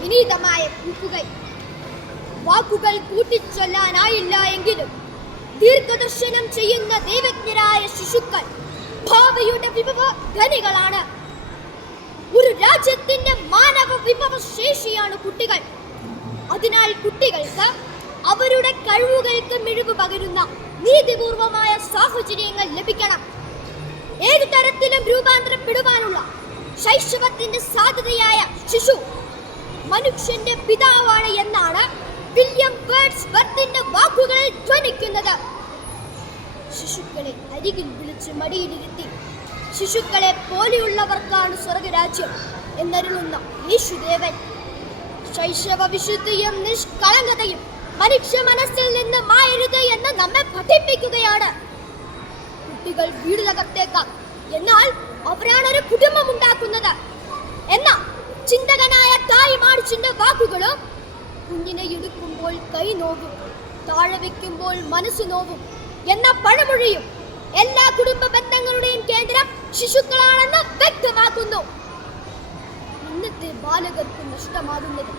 വിനീതമായ കൂപ്പുകൈ. വാക്കുകൾ കൂട്ടിച്ചൊല്ലാനായില്ല എങ്കിലും ദീർഘദർശനം ചെയ്യുന്ന ദൈവജ്ഞരായ ശിശുക്കൾ ഭാവിയുടെ വിഭവ ഖനികളാണ്. ഒരു രാജ്യത്തിന്റെ മാനവ വിഭവ ശേഷിയാണ് കുട്ടികൾ. അതിനാൽ കുട്ടികൾക്ക് അവരുടെ കഴിവുകൾക്ക് മിഴിവ് പകരുന്ന നീതിപൂർവമായ സാഹചര്യങ്ങൾ ലഭിക്കണം. ഏതു തരത്തിലും രൂപാന്തരപ്പെടുവാനുള്ള ശൈശവത്തിന്റെ സാധ്യതയായ ശിശു മനുഷ്യന്റെ പിതാവാണ് എന്നാണ് വില്യം വേർഡ്സ്വർത്തിന്റെ വാക്കുകളിൽ ധ്വനിക്കുന്നത്. ശിശുക്കളെ അരികിൽ വിളിച്ച് മടിയിലിരുത്തി ശിശുക്കളെ പോലെയുള്ളവർക്കാണ് സ്വർഗരാജ്യം എന്നരുളുന്ന യേശുദേവൻ ശൈശവ വിശുദ്ധിയും നിഷ്കളങ്കതയും മനുഷ്യ മനസ്സിൽ നിന്ന് മായരുത് എന്ന് നമ്മെ പഠിപ്പിക്കുകയാണ്. കുട്ടികൾ വീട് തകർത്തേക്കാം, എന്നാൽ അവരാണ് ഒരു കുടുംബം ഉണ്ടാക്കുന്നത് എന്ന ചിന്തകനായ തായ് മാർച്ചിന്റെ വാക്കുകളും കുഞ്ഞിനെ എടുക്കുമ്പോൾ കൈ നോവും, താഴെ വെക്കുമ്പോൾ മനസ്സ് നോവും എന്ന പഴമൊഴിയും എല്ലാ കുടുംബ ബന്ധങ്ങളുടെയും കേന്ദ്രം ശിശുക്കളാണെന്ന് വ്യക്തമാക്കുന്നു. ഇന്നത്തെ ബാലകർക്ക് നഷ്ടമാകുന്നത്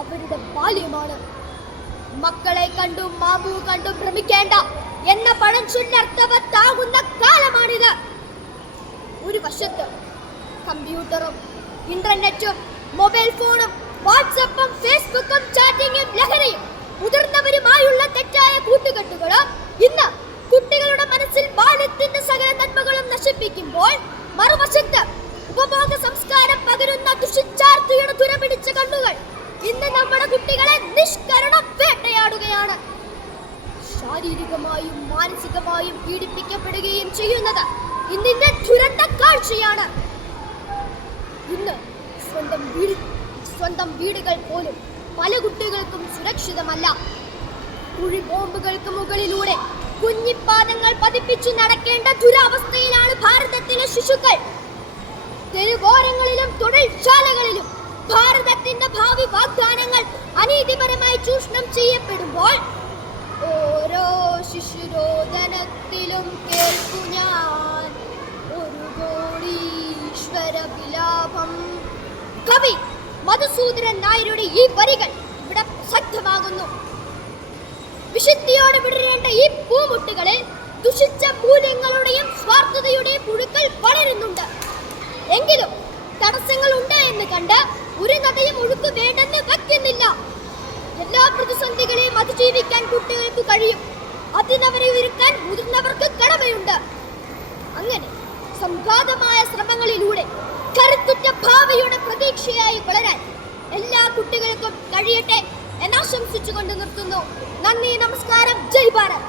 അവരുടെ ബാല്യമാണ്. മക്കളെ കണ്ടും മാമു കണ്ടും ഭ്രമിക്കേണ്ട എന്ന പഴഞ്ചൊല്ലർത്ഥവത്താകുന്ന കാലമാണിത്. ഒരു വശത്ത് കമ്പ്യൂട്ടറും ഇന്റർനെറ്റും മൊബൈൽ ഫോണും വാട്സപ്പും ഫേസ്ബുക്കും ചാറ്റിങ്ങും ലഹരിയും മുതിർന്നവരുമായുള്ള തെറ്റായ കൂട്ടുകെട്ടുകളും ഇന്ന് കുട്ടികളുടെ മനസ്സിൽ ബാല്യത്തിന്റെ സകല നന്മകളും നശിപ്പിക്കുമ്പോൾ, മറുവശത്ത് ഉപഭോഗ സംസ്കാരം പകരുന്ന ദുഷിച്ചാർത്തിയുടെ തുരപിടിച്ച കണ്ണുകൾ ഇന്ന് നമ്മുടെ കുട്ടികളെ നിഷ്കരണം വേട്ടയാടുകയാണ്. ശാരീരികമായും മാനസികമായും പീഡിപ്പിക്കപ്പെടുകയും ചെയ്യുന്നത് ഇന്നിന്റെ ദുരന്ത കാഴ്ചയാണ്. ഇന്ന് സ്വന്തം വീടുകൾ പോലും പല കുട്ടികൾക്കും സുരക്ഷിതമല്ല. കുഴി ബോംബുകൾക്ക് മുകളിലൂടെ കുഞ്ഞിപ്പാദങ്ങൾ പതിപ്പിച്ചു നടക്കേണ്ട ദുരവസ്ഥയിലാണ് ഭാരതത്തിലെ ശിശുക്കൾ. തെരുവോരങ്ങളിലും തൊഴിൽശാലകളിലും ഭാരതത്തിന്റെ ഭാവി വാഗ്ദാനങ്ങൾ അനീതിപരമായി ചൂഷണം ചെയ്യപ്പെടുമ്പോൾ ഓരോ ശിശുരോദനത്തിലും കേൾക്കു ഞാൻ ഒരു കോടീശ്വര വിലാപം. കവി മധുസൂദനൻ നായരുടെ ഈ വരികൾ ഇവിടെ പ്രസക്തമാകുന്നു. വിശുദ്ധിയോടെ വിടരേണ്ട ഈ പൂമുട്ടുകളിൽ ദുഷിച്ച മൂല്യങ്ങളുടെയും സ്വാർത്ഥതയുടെയും പുഴുക്കൾ വളരുന്നുണ്ട്. എങ്കിലും തടസ്സങ്ങൾ ഉണ്ട് എന്ന് കണ്ട് ഒരു നദിയും ഒഴുക്ക് വേണ്ടെന്ന് വെക്കുന്നില്ല. എല്ലാ പ്രതിസന്ധികളെയും അതിജീവിക്കാൻ കുട്ടികൾക്ക് കഴിയും. അതിനവരെ ഒരുക്കാൻ മുതിർന്നവർക്ക് കടമയുണ്ട്. അങ്ങനെ സംഘാതമായ ശ്രമങ്ങളിലൂടെ കരുത്തുറ്റ ഭാവിയുടെ പ്രതീക്ഷയായി വളരാൻ എല്ലാ കുട്ടികൾക്കും കഴിയട്ടെ എന്നാശംസിച്ചുകൊണ്ട് നിർത്തുന്നു. നന്ദി, നമസ്കാരം, ജയ് ഭാരത്.